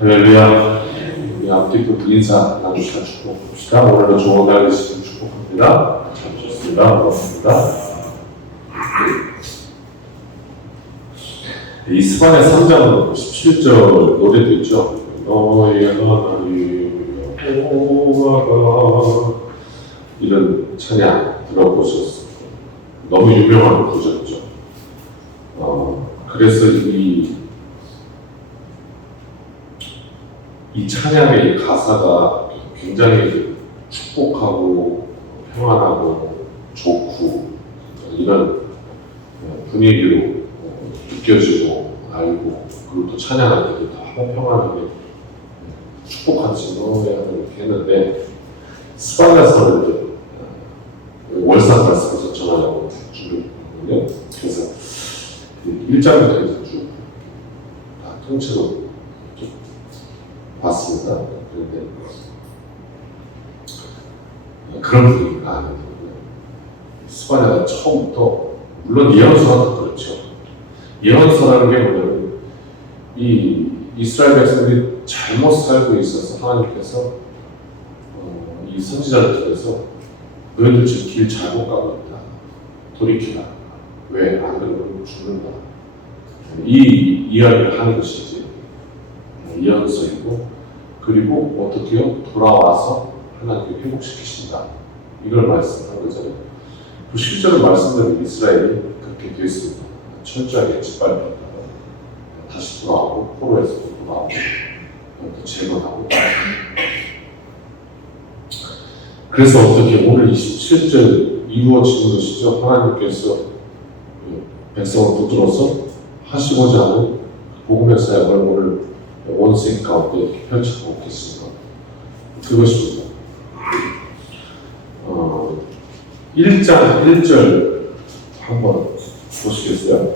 할렐루야. 우리 앞뒤 인사 나누시다 축복합시다. 오늘도 좋은 날 되시길 축복합니다. 잘 오셨습니다. 반갑습니다. 이스반의 3장 17절 노래도 있죠. 너의 하나님 여호와가, 이런 찬양 들어보셨어요. 너무 유명한 구절이죠. 그래서 이 찬양의 이 가사가 굉장히 축복하고 평안하고 좋고 이런 분위기로 느껴지고 알고, 그리고 또 찬양할 때도 다 평안하게 축복하지 너무야 이렇게 했는데, 스바냐서를 이렇게 월삭 말씀에서 전하려고 준비했거든요. 그래서 1장부터 이제 쭉 다 통째로 봤습니다. 그런데 그런 분위기가 아니거든요. 스바냐가 처음부터, 물론 예언서도 그렇죠. 예언서라는 게 뭐냐면, 이 이스라엘 백성들이 잘못 살고 있어서 하나님께서 이 선지자를 통해서 너희들 지금 길 잘못 가고 있다. 돌이키라. 왜? 안 그러면 죽는다. 이 이야기를 하는 것이지. 예언서이고, 그리고 어떻게요? 돌아와서 하나님께 회복시키신다. 이걸 말씀한 거잖아요. 그 실제로 말씀대로 이스라엘이 그렇게 되었습니다. 철저하게 짓밟혔다가 다시 돌아오고, 포로에서 돌아오고, 또 재건하고. 그래서 어떻게 오늘 27절 이루어지는 것이죠. 하나님께서 백성을 붙들어서 하시고자 하는 복음의 사역을 오늘 온 세계 가운데 이렇게 펼치고 계십니다. 그것입니다. 1장 1절 한번 보시겠어요?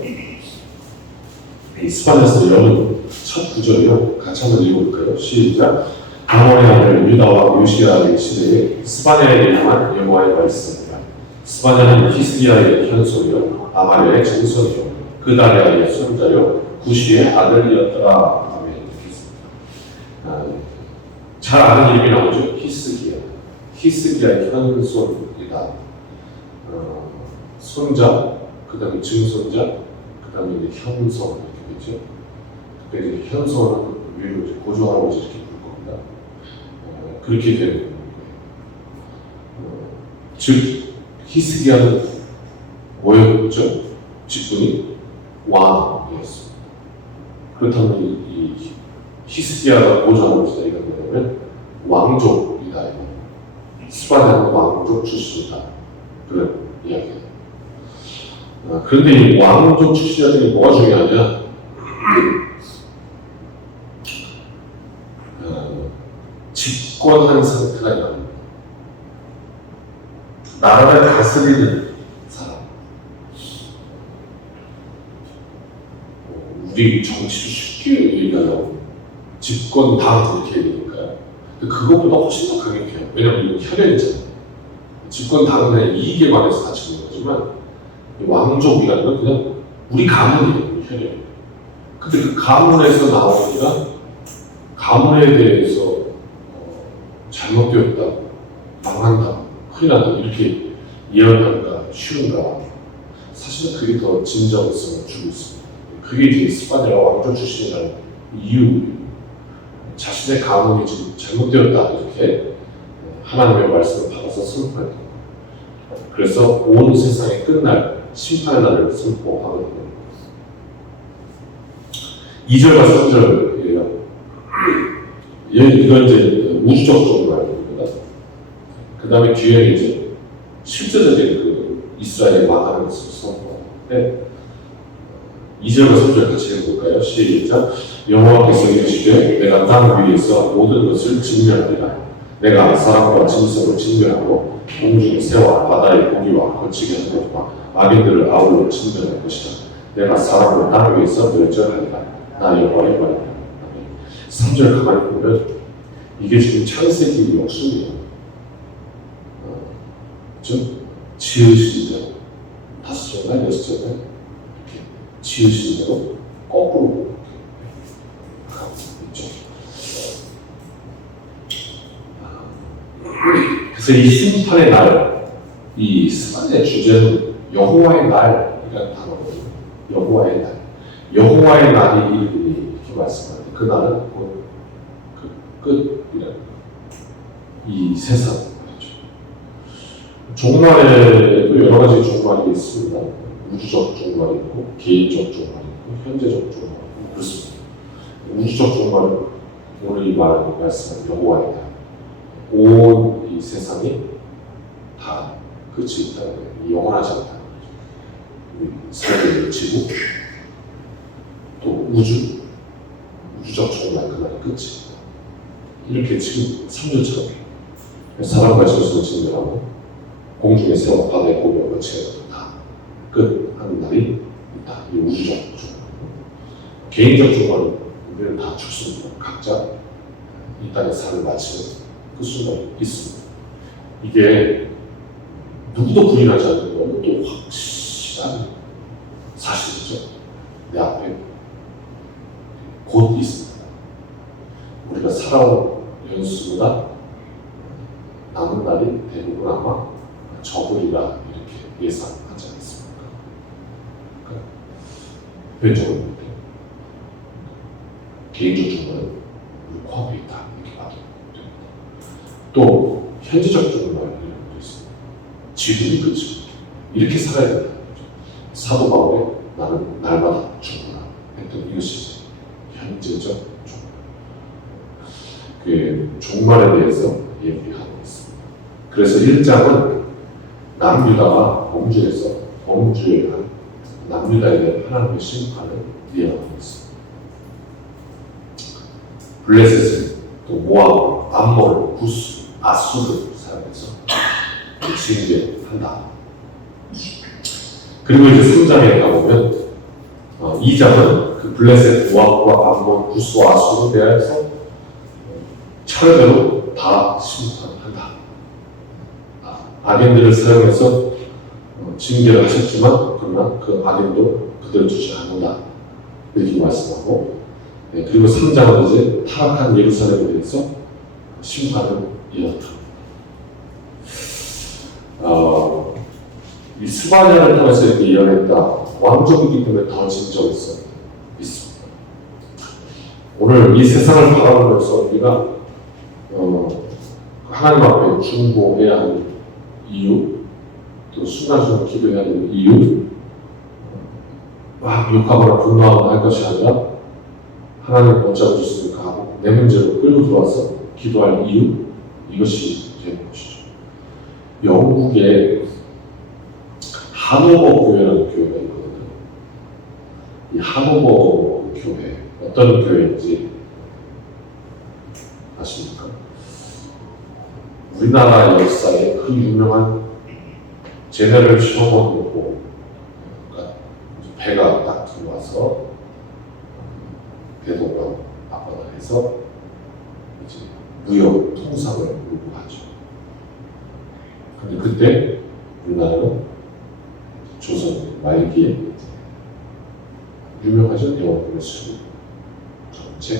이 스바냐서 여는 첫 구절이요. 같이 한번 읽어볼까요? 시작. 아몬의 아들 유다와 요시야의 시대에 스바냐에게 향한 여호와의 말씀이라. 스바냐는 히스기야의 현손이요 아말랴의 증손이요 그다랴의 손자요 구시의 아들이었더라. 아멘. 잘 아는 이름이 나오죠. 히스기야의 현손이다. 손자, 그 다음에 증손자, 그 다음에 이제 현손 이렇게 되죠. 그때 이제 현손은 위로 이제 고조할아버지 이렇게 부를 겁니다. 그렇게 되는 거예요. 즉 히스기야는 뭐였죠? 직분이 왕이었습니다. 그렇다면 이 히스기야가 고조할아버지다 이런 거냐면 왕족이다. 스바냐는 왕족 출신이다. 그런 이야기예요. 그런데 이 왕족 출신자들이 뭐가 중요하냐? 집권한 상태가 아닙니다. 나라를 다스리는 사람. 우리 정치를 쉽게 얘기하려고 집권당 이렇게 얘기하니까요. 그것보다 훨씬 더 강력해요. 왜냐하면 이건 혈연이잖아요. 집권당은 이익에 관해서 다치는 거지만, 왕족이라는 건 그냥 우리 가문이에요. 혈연. 근데 그 가문에서 나오니까 가문에 대해서 잘못되었다, 망한다, 큰일 난다 이렇게 예언하기가 쉬운가? 사실은 그게 더 진정성을 주고 있습니다. 그게 이제 스바냐가 왕족 출신이라는 이유, 자신의 가문이 지금 잘못되었다 이렇게 하나님의 말씀을 받아서 선포했던 거예요. 그래서 온 세상의 끝날 심판의 날을 선포하거든요. 2절과 3절이에요. 이건 이제 우주적으로 말입니다. 그 다음에 뒤에 이제 실제적인 그 이스라엘의 망하는 것을 선포하는데, 2절과 3절 같이 해볼까요? 시작. 여호와께서 이르시되 내가 땅 위에서 모든 것을 진멸하리라. 내가 사람과 짐승을 진멸하고 공중의 새와 바다의 고기와 거치게 하는 것과 악인들을 아울러 진멸할 것이다. 내가 사람을 땅 위에서 멸절하리라. 나 여호와의 말이다. 3절 가만히 보면 이게 지금 창세기 역순이에요. 즉 지으신 대로 5절이나 6절에 이렇게 지으신 대로 거꾸로 가고 있죠. 그래서 이 심판의 날, 이 스바냐의 주제는 여호와의 날이라는 단어거든요. 여호와의 날. 여호와의 날이 이르리니 이렇게 말씀하는데 그 날은 곧 그 끝이라는 이 세상 말이죠. 종말에도 여러 가지 종말이 있습니다. 우주적 종말이 있고 개인적 종말이 있고 현재적 종말이 있고 그렇습니다. 우주적 종말은 오늘 이 말씀하는 여호와의 날. 온 이 세상이 다 끝이 있다는 거예요. 영원하지 않다는 거죠. 세계, 지구, 또 우주적 종말 그날의 끝이. 이렇게 지금 3주처럼 사람과 저수를 진멸하고 공중의 새와 바다의 고기와 거치가 다 끝하는 날이 있다. 이 우주적 종말. 개인적 종말은 우리는 다 죽습니다. 각자 이 땅의 삶을 마치는 그 순간이 있습니다. 이게 누구도 부인하지 않는 너무도 확실한 사실이죠. 내 앞에 곧 있습니다. 우리가 살아온 연수보다 남은 날이 대부분 아마 적으리라 이렇게 예상하지 않습니까? 그러니까 왼쪽은 못해요. 개인적 종말은 우리 코앞에 있다 이렇게 봐도 됩니다. 또 현재적 종말이라는 것도 있습니다. 지금이 끝입니다. 이렇게 살아야 된다는 거죠. 사도 바울의 나는 날마다 죽구나 했던 이것이 현재적 종말. 그 종말에 대해서 얘기하고 있습니다. 그래서 1장은 남유다가 범죄한 남유다에 대한 하나님의 심판을 예언하고 있습니다. 블레셋은 또 모압, 암몬, 구스, 아수를 사용해서 징계한다. 그리고 이제 3장에 가보면 2장은 그 블레셋, 모압과 암몬, 구스와 아수에 대해서 철대로 다 심판한다. 악인들을 사용해서 징계를 하셨지만 그러나 그 악인도 그대로 두지 않는다. 이렇게 말씀하고 그리고 3장은 이제 타락한 예루살렘에 대해서 심판을 예언합니다. 이 스바냐를 통해서 이렇게 예언했다. 왕족이기 때문에 더 진정성 있습니다. 오늘 이 세상을 바라보면서 우리가 하나님 앞에 중보해야 하는 이유, 또 순간순간 기도해야 하는 이유, 막 욕하거나 분노하거나 할 것이 아니라 하나님 어쩌고 좋습니까 하고 내 문제로 끌고 들어와서 기도할 이유, 이것이 되는 것이죠. 영국에 하노버 교회라는 교회가 있거든요. 이 하노버 교회, 어떤 교회인지 아십니까? 우리나라 역사에 그 유명한 제네럴 셔먼이고, 그러니까 배가 딱 들어와서 대동강 앞바다에서 이제 무역 통상을 요구하죠. 근데 그때 우리나라는 조선 말기에 유명하죠. 영어권의 수입 정책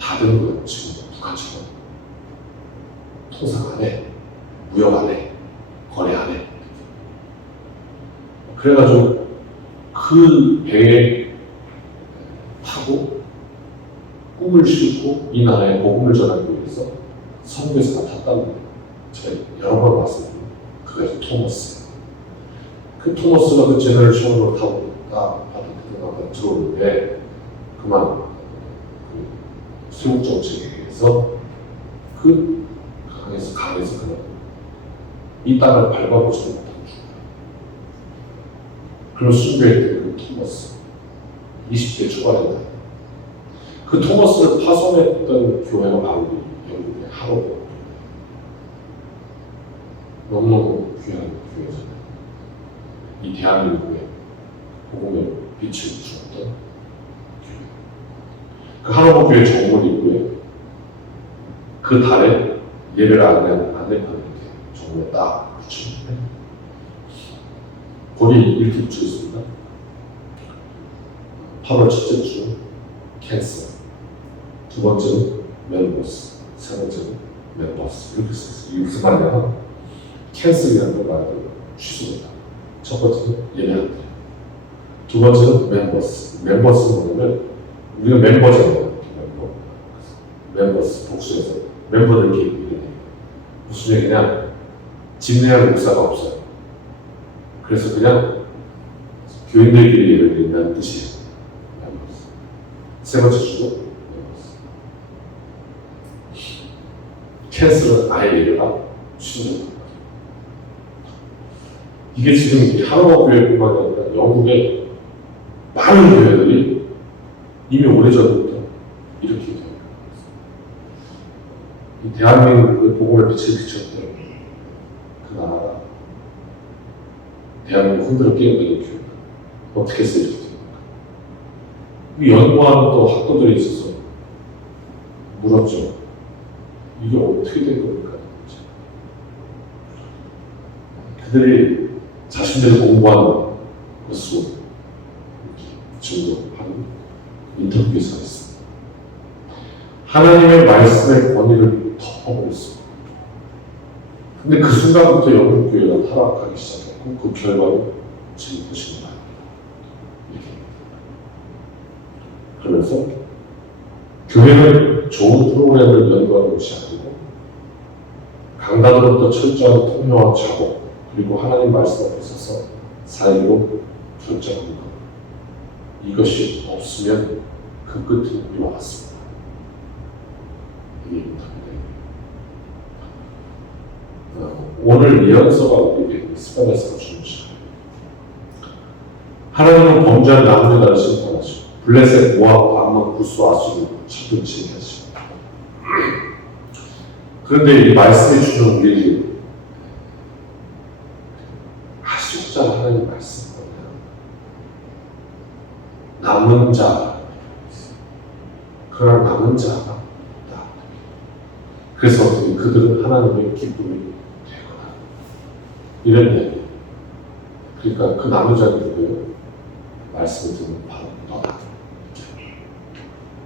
다 되는 거예요. 지금 북한처럼 통상 안 해, 무역 안 해, 거래 안 해. 그래가지고 그 배에 타고 꿈을 싣고 이 나라에 복음을 전하기 위해서 선교사가 탔다는 거예요. 제가 여러 번 말씀드립니다. 그가 이제 토머스. 그 토머스가 그 제너럴 셔먼을 타고 바다에 들어오는데 그만 그 수목 정책에 의해서 그 강에서 그만 이 땅을 밟아보지 못하고 죽어요. 그리고 순교했던 그 토머스 20대 초반에 나요. 그 토머스를 파송했던 교회가 바로 영국의 하로버. 너무너무 귀한 교회잖아요. 이 대한민국에 복음의 빛을 주었던 교회. 그 하로버 교회 정문이 있고요. 그 달에 예배를 안내판을 이렇게 정문에 딱 붙이는데 거기 이렇게 붙여 있습니다. 8월 첫째 주 캔서, 두 번째는 멜로스, 세 번째는 멤버스 이렇게 썼어요. 이게 무슨 말이냐면 캔슬이라는 말을 취소된다. 첫 번째는 예배 안 돼요. 두 번째는 멤버스는 뭐냐면 우리가 멤버잖아요. 멤버스 복수해서 멤버들끼리 이렇게 무슨 얘기냐 집례할 목사가 없어요. 그래서 그냥 교인들끼리 예배를 드린다는 뜻이에요. 멤버스. 세 번째 주도 멤버스. 캔슬은 아예 예배가 취소됩니다. 이게 지금 하나만 교회뿐만 아니라 영국의 많은 교회들이 이미 오래전부터 이렇게 돼요. 이 대한민국의 복음을 빛을 비췄던 그 나라가 대한민국 흔들어 깨우는 교회가 어떻게 해서 이렇게 됩니까? 이 연구하는 또 학도들이 있어서 물었죠. 이게 어떻게 된 겁니까? 그들이 자신들이 공부하는 것으로 증거하는 인터뷰 기사가 있습니다. 하나님의 말씀의 권위를 덮어버렸습니다. 근데 그 순간부터 영국 교회가 타락하기 시작했고 그 결과로 지금 보시는 거예요. 그러면서 교회는 좋은 프로그램을 연구하는 것이 아니고 강단으로부터 철저한 통념한 작업 그리고 하나님 말씀 앞에 서서 살고 결정하는 것. 이것이 없으면 그 끝은 이와 같습니다. 이게 인터뷰입니다. 오늘 예언서가 우리에게 스파냐서가 주는 시간. 하나님은 범죄한 남녀를 심판하시고 블레셋, 모압, 암몬, 구스, 아수를 천둥 치게 하시고 그런데 이 말씀이 주는 우리에게 하시고자 하나님 말씀 남은 자 그러나 남은 자가 없다. 그래서 그들은 하나님의 기쁨이 되거나 이런 이야기. 그러니까 그 남은 자가 누구예요? 말씀을 듣는 바로 너다.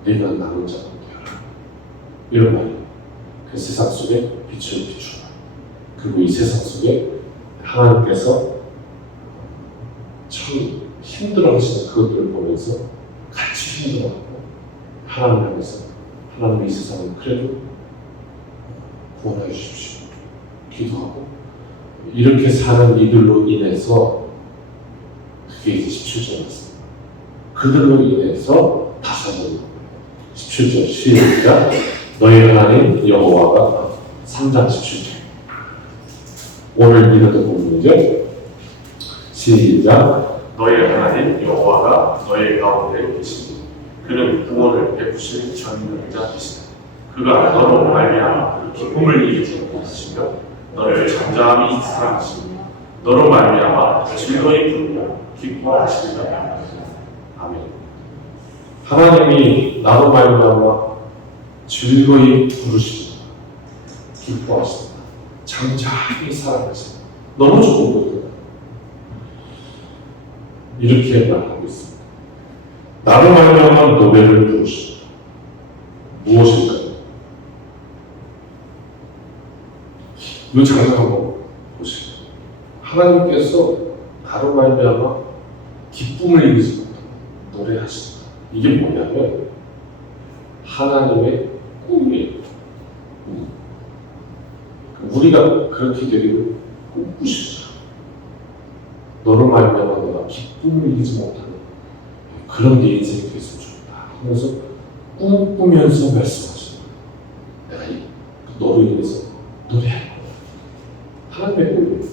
네가 남은 자가 되어라. 이런 말이에요. 그 세상 속에 빛을 비추라. 그리고 이 세상 속에 하나님께서 참 힘들어하시는 그것들을 보면서 같이 힘들어하고 하나님 안에서 하나님 이 세상을 그래도 구원해 주십시오. 기도하고 이렇게 사는 이들로 인해서 그게 이제 17절에 있습니다. 그들로 인해서 다시 한번 17절 시작 너희 하나님 여호와가 3장 17절 오늘 읽었던 부분이죠. 시작 너희 하나님 여호와가 너희 가운데 계시니 그는 구원을 베푸시는 전능자이시다. 그가 너로 말미암아 기쁨을 이기지 못하시며 너를 잠잠히 사랑하시며 너로 말미암아 즐거이 부르며 기뻐하시리라. 아멘. 하나님이 나로 말미암아 즐거이 부르십니다. 기뻐하십니다. 잠잠히 사랑하십니다. 너무 좋은 거예요. 이렇게 말하고 있습니다. 나로 말미암아 노래를 부르십니다. 무엇일까요? 이 장면 한번 보시죠. 하나님께서 나로 말미암아 기쁨을 이기지 못하고 노래하십니다. 이게 뭐냐면 하나님의 꿈이에요. 우리가 그렇게 되기를 꿈꾸시죠. 너로 말미암아 내가 기쁨을 이기지 못하는 그런 내 인생이 됐으면 좋겠다. 그래서 꿈꾸면서 말씀하시는 거예요. 내가 너로 인해서 노래할 거야. 하나님의 꿈이에요.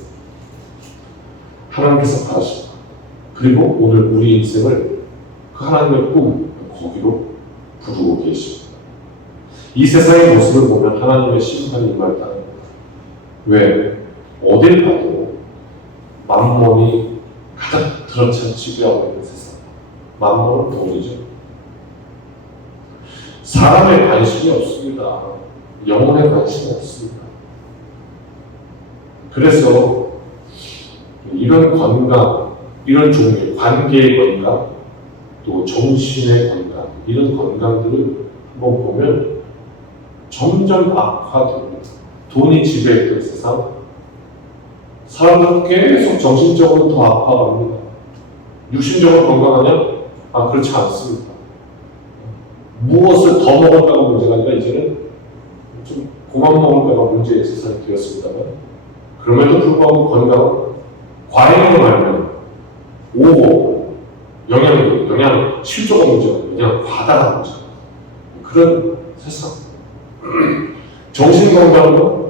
하나님께서 바라십니다. 그리고 오늘 우리 인생을 그 하나님의 꿈 거기로 부르고 계십니다. 이 세상의 모습을 보면 하나님의 심판이 임할 따릅니다. 왜? 어딜 봐도 만몬이 가득 들어찬 지배하고 있는 세상. 만몬은 돈이죠. 사람의 관심이 없습니다. 영혼의 관심이 없습니다. 그래서 이런 건강, 이런 종류, 관계의 건강, 또 정신의 건강, 이런 건강들을 한번 보면 점점 악화됩니다. 돈이 지배했던 세상, 사람들은 계속 정신적으로 더 아파갑니다. 육신적으로 건강하냐? 그렇지 않습니다. 무엇을 더 먹을까가 문제가 아니라 이제는 좀 그만 먹을까가 문제의 세상이 되었습니다만, 그럼에도 불구하고 건강은 과잉으로 말하면 오고 영양 실조가 문제가 아니라 그냥 과다가 문제가 그런 세상. 정신 건강은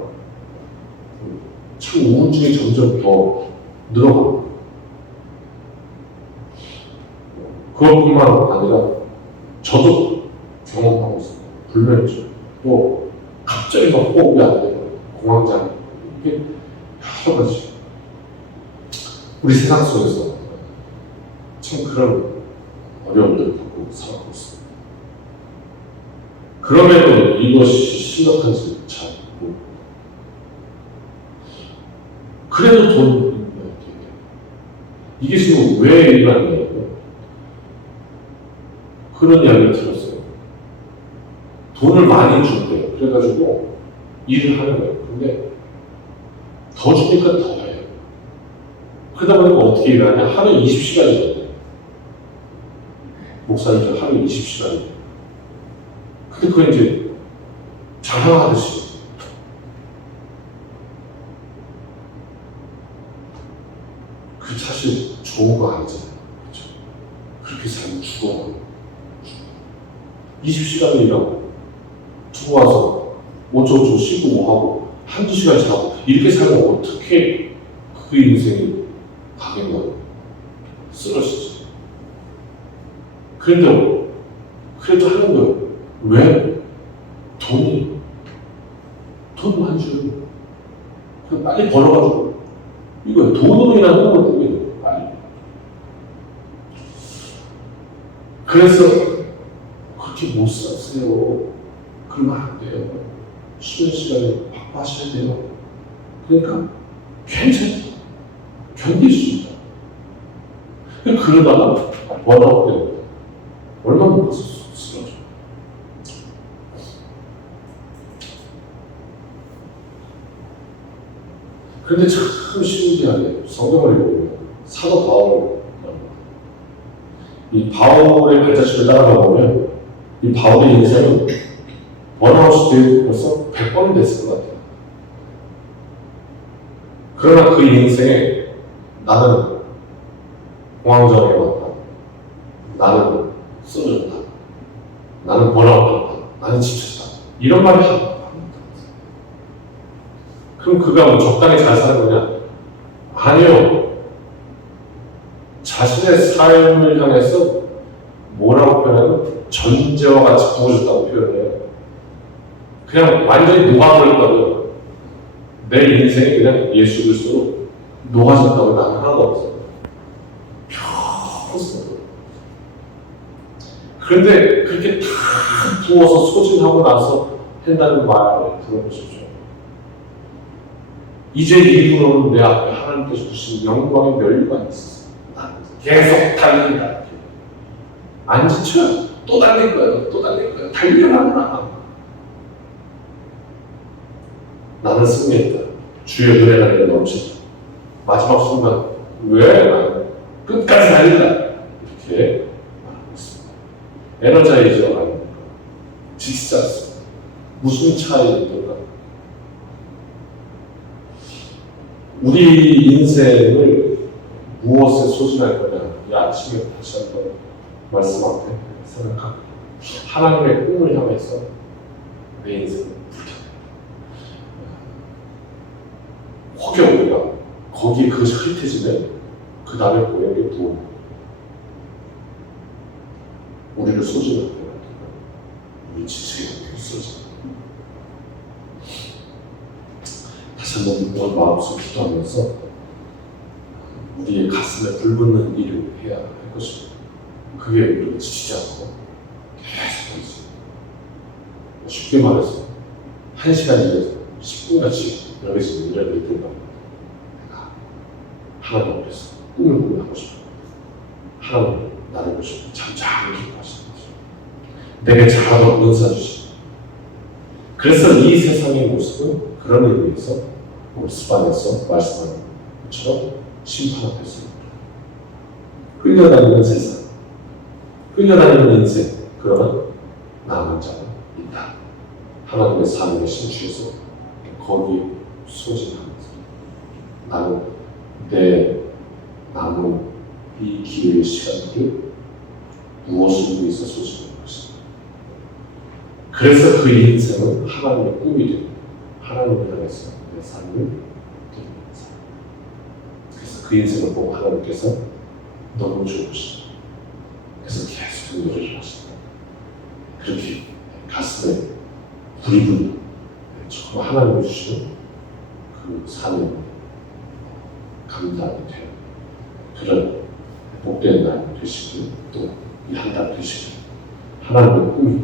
참 우울증이 점점 더 늘어갑니다. 그것뿐만 아니라 저도 경험하고 있습니다. 불면증, 또 갑자기 막 호흡이 안 되고 공황장애, 이게 여러 가지 우리 세상 속에서 참 그런 어려움들을 겪고 살아가고 있습니다. 그럼에도 이것이 심각한지 잘 모르고, 그래도 돈 이게 지금 왜 일어났냐면 그런 이야기를 들었어요. 돈을 많이 준대요. 그래가지고 일을 하는 거예요. 근데 더 주니까 더 해요. 그러다 보니까 어떻게 일하냐? 하루 20시간이 돼요. 목사님들 하루 20시간이. 근데 그건 이제 자랑하듯이. 그 사실 좋은 거 아니잖아요. 그렇죠? 그렇게 살면 죽어요. 20시간을 일하고 들어와서 어쩌고 쉬고 뭐하고 한두 시간 자고 이렇게 살면 어떻게 그 인생이 가겠냐고 쓰러지지. 그런데 그래도 하는 거예요. 왜? 돈 많이 줘요. 그냥 빨리 벌어가지고 이거예요. 돈으로 인한 꿈을 꾸게 돼요. 빨리. 그래서 그렇게 못 사세요. 그러면 안 돼요. 쉬는 시간에 바빠하셔야 돼요. 그러니까 괜찮아요. 견딜 수 있다. 그러다가 번아웃 때문에 얼마나 못 쓰러져. 그런데 참 신기하게 성경을 읽어보면 사도 바울, 이 바울의 발자취를 따라가 보면 이 바울의 인생은 번아웃이 벌써 100번은 됐을 것 같아요. 그러나 그 인생에 나는 공황장애 왔다. 나는 쓰러졌다. 나는 번아웃 왔다. 나는 지쳤다. 이런 말이 합니다. 그럼 그가 뭐 적당히 잘 사는 거냐? 아니요. 자신의 삶을 향해서 뭐라고 표현하면 전제와 같이 부어졌다고 표현해요. 그냥 완전히 녹아버렸다고요. 내 인생이 그냥 예수 그리스도로 녹아졌다고 나는 하나도 없어요. 평생. 그런데 그렇게 다 부어서 소진하고 나서 한다는 말을 들어보십시오. 이제 이후로는 내 앞에 하나님께서 주신 영광의 멸류관이 있었어요. 나는 계속 달린다. 안 지쳐요. 또 달릴 거예요. 또 달릴 거예요. 달려라. 나는 승리했다. 주의 은혜가 내게 넘친다. 마지막 순간 왜 나는 끝까지 달린다. 이렇게 말하고 있습니다. 에너자이저 아닙니까? 지치지 않습니다. 무슨 차이인가? 우리 인생을 무엇에 소진할 거냐? 이 아침에 다시 한번 말씀 앞에 생각합니다. 하나님의 꿈을 향해서 내 인생을 혹여 우리가 거기에 그것이 흐릿해지면 그 다음에 보이는 게 돈, 우리를 소진하게 만들고 우리 지치게 쓰러집니다. 다시 한번 이런 마음속에 기도하면서 우리의 가슴에 불붙는 일을 해야 할 것입니다. 그게 우리가 지치지 않고 계속 쉽게 말해서 1시간 일해서 10분같이 여기서 일을 할 때가 내가 하나님 앞에서 꿈을 꾸면하고 싶어. 하나님 나를 보시고 참 잘 기뻐하시는 것입니다. 내게 잘하도록 은사 주시고 그래서 이 세상의 모습은 그런 의미에서 오늘 습안에서 말씀하는 것처럼 심판 앞에서 흘려다니는 세상, 흘려다니는 인생, 그러나 남은 자는 있다. 하나님의 사명에 심취해서 거기에 소진하면서 나는 내 남은 이 기회의 시간들을 무엇을 위해서 소진할 것인가. 그래서 그 인생은 하나님의 꿈이 되고 하나님을 향해서 내 삶을 드리는 삶. 그래서 그 인생을 보고 하나님께서 너무 좋으시다. 그래서 계속 노래를 하신다. 그렇게 가슴에 불이 붙는 정말 하나님이 주시는 그 사명이 감당이 되는 그런 복된 날 되시길, 또 이 한 달 되시길, 하나님의 꿈이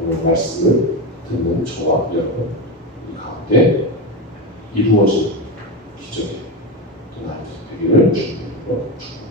오늘 말씀을 듣는 저와 여러분 이 가운데 이루어진 기적의 또 날이 되기를 주님으로 축복합니다.